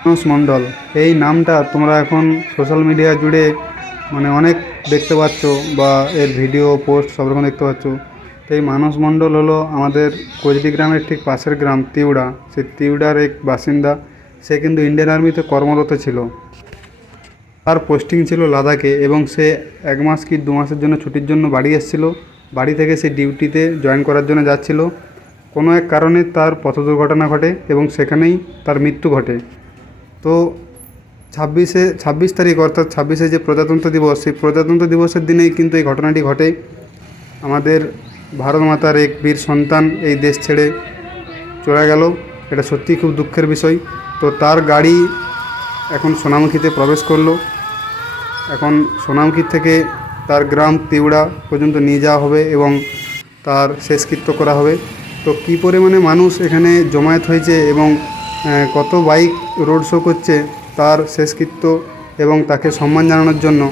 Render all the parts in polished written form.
মানুষ মণ্ডল, এই নামটা তোমরা এখন সোশ্যাল মিডিয়া জুড়ে মানে অনেক দেখতে পাচ্ছ, বা এর ভিডিও পোস্ট সব রকম দেখতে পাচ্ছ। তো এই মানস মণ্ডল হলো আমাদের কোচডি গ্রামের ঠিক পাশের গ্রাম তিউড়া, সেই তিউড়ার এক বাসিন্দা। সে কিন্তু ইন্ডিয়ান আর্মিতে কর্মরত ছিল। তার পোস্টিং ছিল লাদাখে, এবং সে 1 মাস কি 2 মাসের জন্য ছুটির জন্য বাড়ি এসেছিল। বাড়ি থেকে সে ডিউটিতে জয়েন করার জন্য যাচ্ছিল। কোনো এক কারণে তার পথ দুর্ঘটনা ঘটে এবং সেখানেই তার মৃত্যু ঘটে। তো 26 তারিখ, অর্থাৎ 26শে যে প্রজাতন্ত্র দিবস, সেই প্রজাতন্ত্র দিবসের দিনেই কিন্তু এই ঘটনাটি ঘটে। আমাদের ভারত মাতার এক বীর সন্তান এই দেশ ছেড়ে চলে গেল। এটা সত্যিই খুব দুঃখের বিষয়। তো তার গাড়ি এখন সোনামুখীতে প্রবেশ করলো। এখন সোনামুখী থেকে তার গ্রাম তিউড়া পর্যন্ত নিয়ে যাওয়া হবে এবং তার শেষকৃত্য করা হবে। তো কী পরিমাণে মানুষ এখানে জমায়েত হয়েছে এবং কত বাইক রোড শো করছে তার শেষকৃত্য এবং তাকে সম্মান জানানোর জন্য।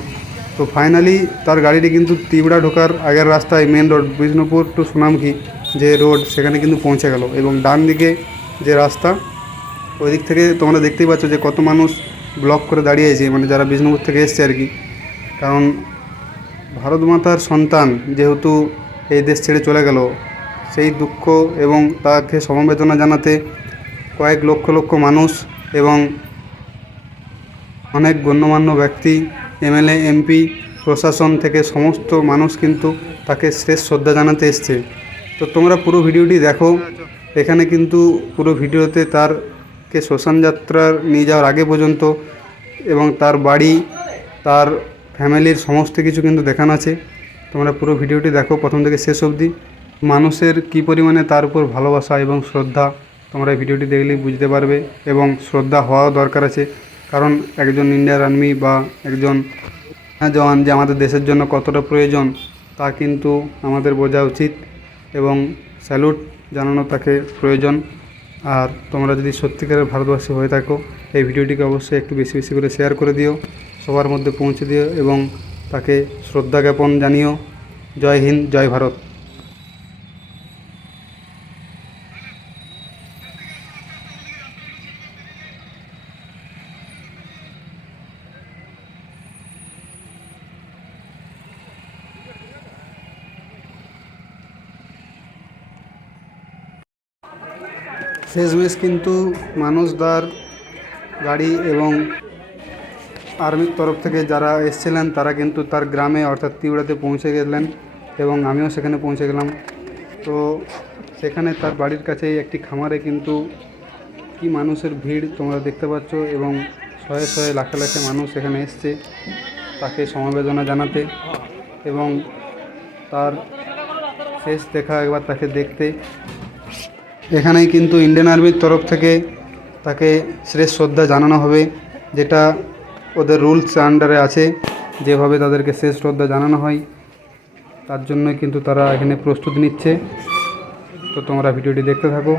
তো ফাইনালি তার গাড়িটি কিন্তু তিউড়া ঢোকার আগের রাস্তায়, main road Bishnupur to Sonamukhi যে রোড, সেখানে কিন্তু পৌঁছে গেল। এবং ডান দিকে যে রাস্তা, ওই দিক থেকে তোমরা দেখতেই পাচ্ছ যে কত মানুষ ব্লক করে দাঁড়িয়ে আছে, মানে যারা বিষ্ণুপুর থেকে এসছে আর কি। কারণ ভারত মাতার সন্তান যেহেতু এই দেশ ছেড়ে চলে গেল, সেই দুঃখ এবং তাকে সমবেদনা জানাতে কয়েক লক্ষ লক্ষ মানুষ এবং অনেক গণ্যমান্য ব্যক্তি, এমএলএ, এমপি, প্রশাসন থেকে সমস্ত মানুষ কিন্তু তাকে শেষ শ্রদ্ধা জানাতে এসছে। তো তোমরা পুরো ভিডিওটি দেখো। এখানে কিন্তু পুরো ভিডিওতে তারকে শ্মশান যাত্রার নিয়ে যাওয়ার আগে পর্যন্ত এবং তার বাড়ি, তার ফ্যামিলির সমস্ত কিছু কিন্তু দেখানো আছে। তোমরা পুরো ভিডিওটি দেখো প্রথম থেকে শেষ অবধি। মানুষের কী পরিমাণে তার উপর ভালোবাসা এবং শ্রদ্ধা তোমরা এই ভিডিওটি দেখলেই বুঝতে পারবে, এবং শ্রদ্ধা হওয়াও দরকার আছে। কারণ একজন ইন্ডিয়ান আর্মি বা একজন জওয়ান যে আমাদের দেশের জন্য কতটা প্রয়োজন তা কিন্তু আমাদের বোঝা উচিত, এবং স্যালুট জানানো তাকে প্রয়োজন। আর তোমরা যদি সত্যিকারের ভারতবাসী হয়ে থাকো, এই ভিডিওটিকে অবশ্যই একটু বেশি বেশি করে শেয়ার করে দিও, সবার মধ্যে পৌঁছে দিও এবং তাকে শ্রদ্ধা জ্ঞাপন জানিও। জয় হিন্দ, জয় ভারত। শেষমেশ কিন্তু মানুষদার গাড়ি এবং আর্মির তরফ থেকে যারা এসেছিলেন তারা কিন্তু তার গ্রামে অর্থাৎ তিউড়াতে পৌঁছে গেলেন, এবং আমিও সেখানে পৌঁছে গেলাম। তো সেখানে তার বাড়ির কাছেই একটি খামারে কিন্তু কি মানুষের ভিড় তোমরা দেখতে পাচ্ছ, এবং শয়ে শয়ে লাখে লাখে মানুষ এখানে এসছে তাকে সমবেদনা জানাতে এবং তার শেষ দেখা একবার তাকে দেখতে। এখানেই কিন্তু ইন্ডিয়ান আর্মির তরফ থেকে তাকে শেষ শ্রদ্ধা জানানো হবে, যেটা ওদের রুলস আন্ডারে আছে, যেভাবে তাদেরকে শেষ শ্রদ্ধা জানানো হয় তার জন্যই কিন্তু তারা এখানে প্রস্তুতি নিচ্ছে। তো তোমরা ভিডিওটি দেখতে থাকো।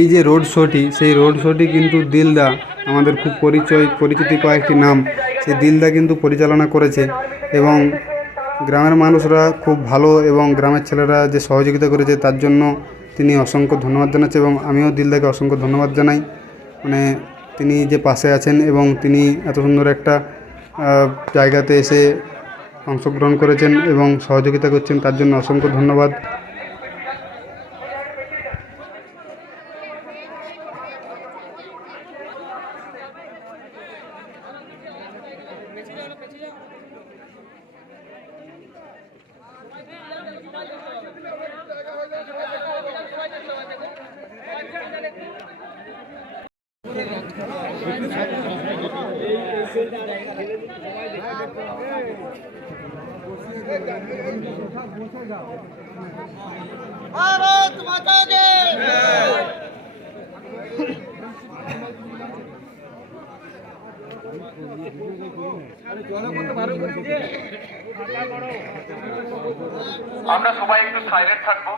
এই যে রোড শোটি, সেই রোড শোটি কিন্তু দিলদা, আমাদের খুব পরিচিত কয়েকটি নাম, সেই দিলদা কিন্তু পরিচালনা করেছে। এবং গ্রামের মানুষরা খুব ভালো, এবং গ্রামের ছেলেরা যে সহযোগিতা করেছে তার জন্য তিনি অসংখ্য ধন্যবাদ জানাচ্ছে, এবং আমিও দিলদাকে অসংখ্য ধন্যবাদ জানাই। মানে তিনি যে পাশে আছেন এবং তিনি এত সুন্দর একটা জায়গাতে এসে অংশগ্রহণ করেছেন এবং সহযোগিতা করছেন, তার জন্য অসংখ্য ধন্যবাদ। भारत माता की আমরা সবাই একটু সাইলেন্ট থাকবো।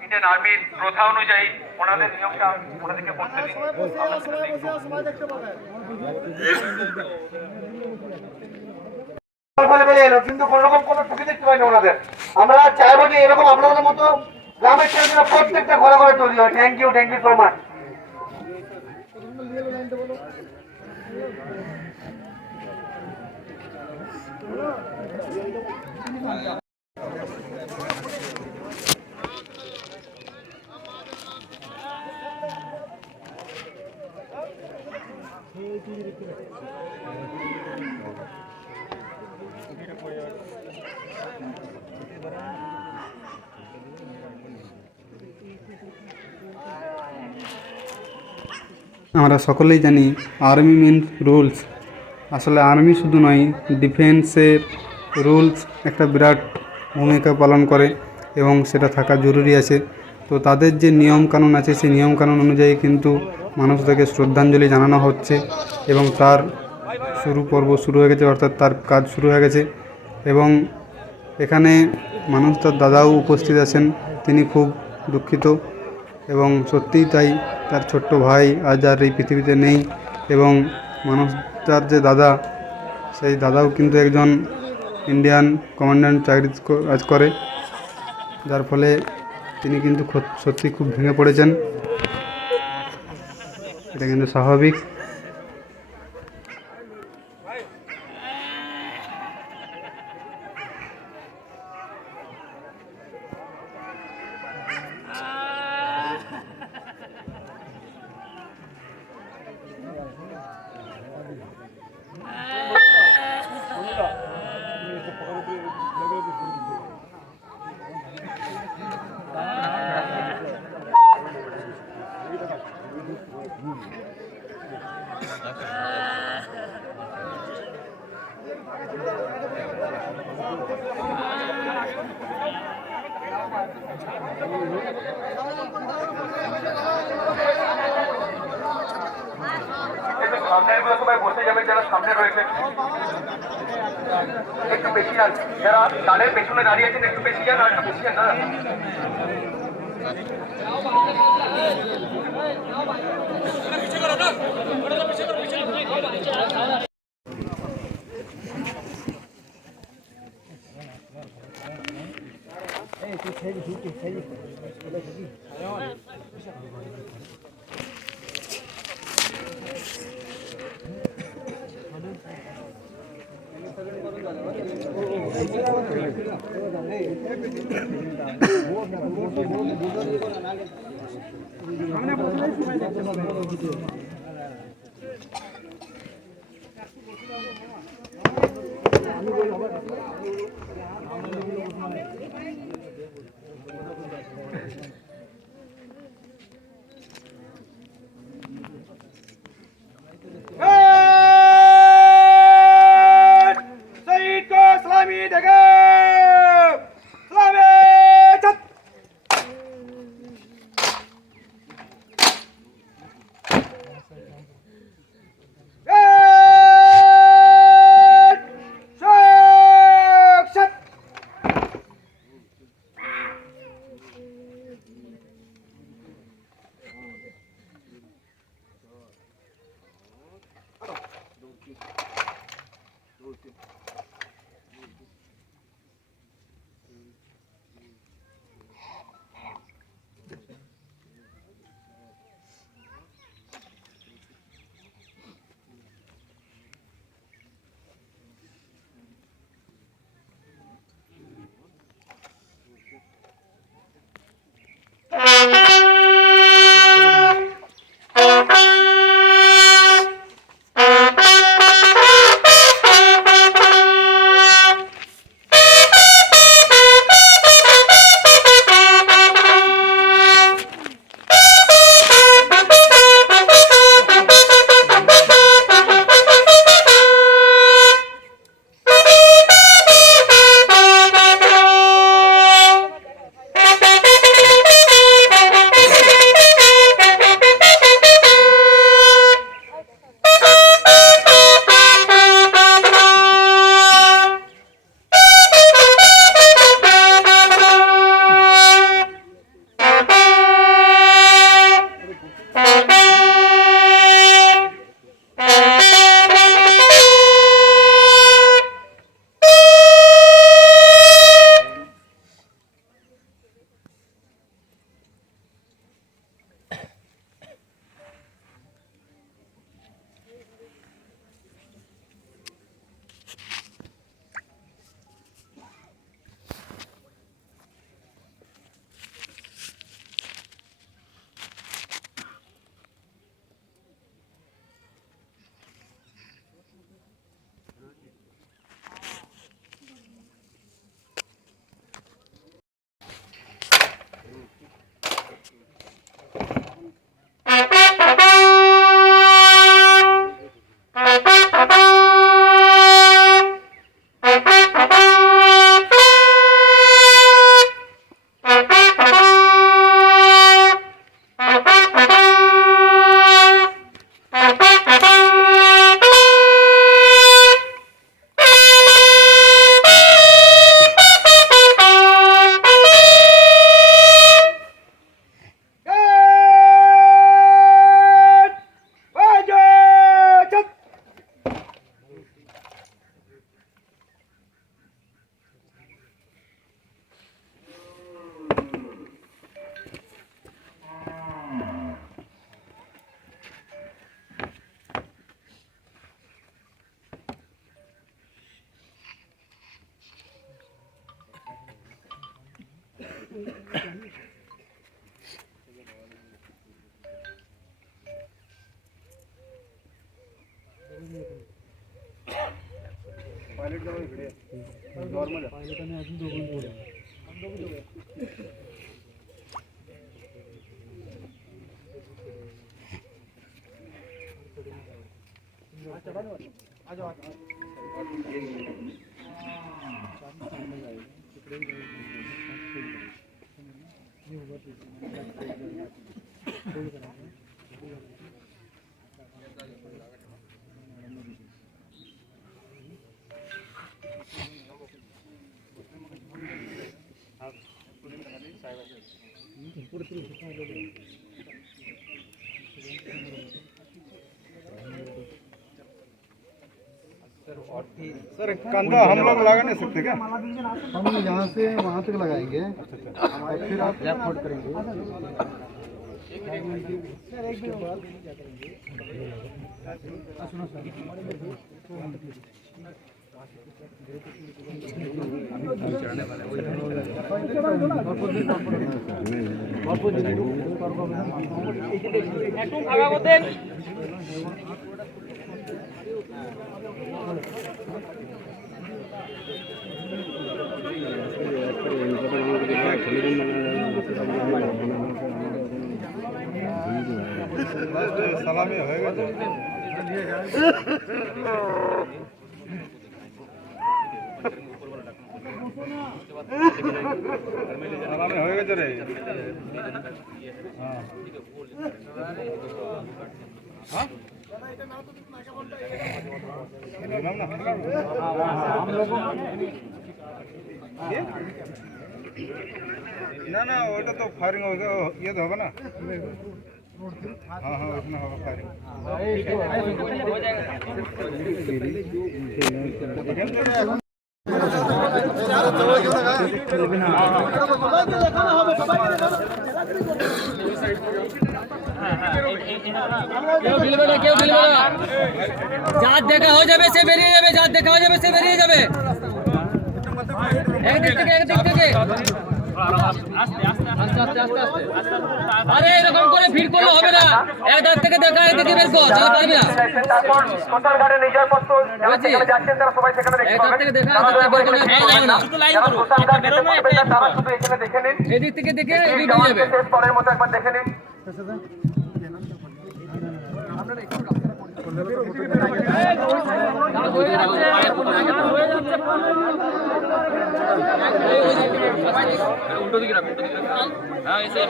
ইন্ডিয়ান আর্মির প্রথা অনুযায়ী ওনাদের নিয়মটা ওনাদেরকে করতে দিন। আমরা ফলে বেড়ে এলো, কিন্তু কোনো রকম কোনো ত্রুটি দেখতে পাইনি ওনাদের। আমরা চাইবো যে এরকম আপনাদের মতো গ্রামের ছেলেমেয়েরা প্রত্যেকটা ঘরে ঘরে তৈরি হয়। Thank you so much. আমরা সকলেই জানি আর্মি মিন রুলস। আসলে আর্মি শুধু নয়, ডিফেন্সের রুলস একটা বিরাট ভূমিকা পালন করে এবং সেটা থাকা জরুরি আছে। তো তাদের যে নিয়মকানুন আছে সেই নিয়মকানুন অনুযায়ী কিন্তু মানুষদেরকে শ্রদ্ধাঞ্জলি জানানো হচ্ছে এবং তার পর্ব শুরু হয়ে গেছে, অর্থাৎ তার কাজ শুরু হয়ে গেছে। এবং এখানে মানুষ তার দাদাও উপস্থিত আছেন, তিনি খুব দুঃখিত এবং সত্যিই তাই। তার ছোট্ট ভাই আজ আর এই পৃথিবীতে নেই এবং মানুষ তার যে দাদা, সেই দাদাও কিন্তু একজন ইন্ডিয়ান কমান্ড্যান্ট চাকরি কাজ করে, যার ফলে তিনি কিন্তু সত্যি খুব ভেঙে পড়েছেন। এটা কিন্তু স্বাভাবিক। একটু সামনের গুলো সবাই বসে যাবে, যারা সামনে রয়েছে একটু বেশি যান, যারা তাদের পেছনে দাঁড়িয়ে আছেন একটু বেশি যান, আর একটু বেশি যান দাদা। शहीद को सलामी देगा, सलामी छत। सर कंधा हम लोग लगा नहीं सकते क्या? हम यहाँ से वहाँ तक लगाएंगे और फिर आप लेफ्ट फोल्ड करेंगे। सलामी होएगा तो सलामी होएगा तो रे हाँ हम लोगों ना ওটা তো ফায়ারিং होगा ये तो होगा ना हाँ हाँ उसमें होगा फायरिंग जात देखा हो जाবে সে বেরিয়ে যাবে जात देखा हो जाবে সে বেরিয়ে যাবে একদিক থেকে আস্তে আস্তে আরে এরকম করে ভিড় করলে হবে না এক ধার থেকে দেখা এদিকে বের কর চল পারবি না তারপর সোশ্যাল গার্ডের নিজের পত্র যারা সেখানে যাচ্ছেন তারা সবাই সেখানে দেখতে এক ধার পাবেন থেকে দেখা এদিকে বের করে হয়ে যাবে না শুধু লাইন করুন সোশ্যাল গার্ড দেখতে পাবেন না তারা শুধু এখানে দেখে নিন এদিক থেকে দেখে এদিকে জওয়ানকে যাবে শেষ পরের মতো একবার দেখে নিন উল্টো দিকে রাখো হ্যাঁ এসে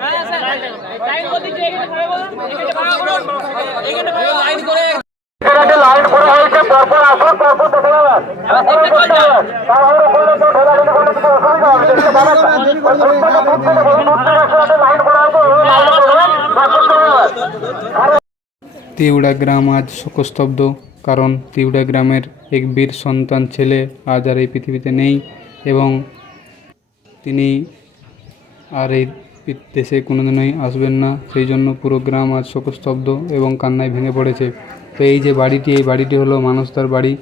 হ্যাঁ স্যার লাইন করে দিতে এখানে খাবে বলুন এখানে লাইন করে এখানে লাইন করা হয়েছে পরপর আসুন পরপর দেখে নেবেন তাহলে বললে তো ঢোকাঢুকি করলে কিছু অসুবিধা হবে দেখতে পাবেন না লাইন করা হয়েছে লাইন করবেন তিউড়া গ্রাম আজ শোকস্তব্ধ, কারণ তিউড়া গ্রামের এক বীর সন্তান ছেলে আজ আর এই পৃথিবীতে নেই এবং তিনি আর এই দেশে কোনোদিনই আসবেন না। সেই জন্য পুরো গ্রাম আজ শোকস্তব্ধ এবং কান্নায় ভেঙে পড়েছে। তো এই যে বাড়িটি, এই বাড়িটি হলো মানসদার বাড়ি।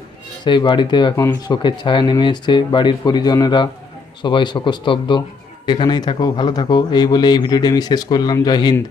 সেই বাড়িতে এখন শোকের ছায়া নেমে এসছে, বাড়ির পরিজনেরা সবাই শোকস্তব্ধ। এখানেই থাকো, ভালো থাকো, এই বলে এই ভিডিওটি আমি শেষ করলাম। জয় হিন্দ।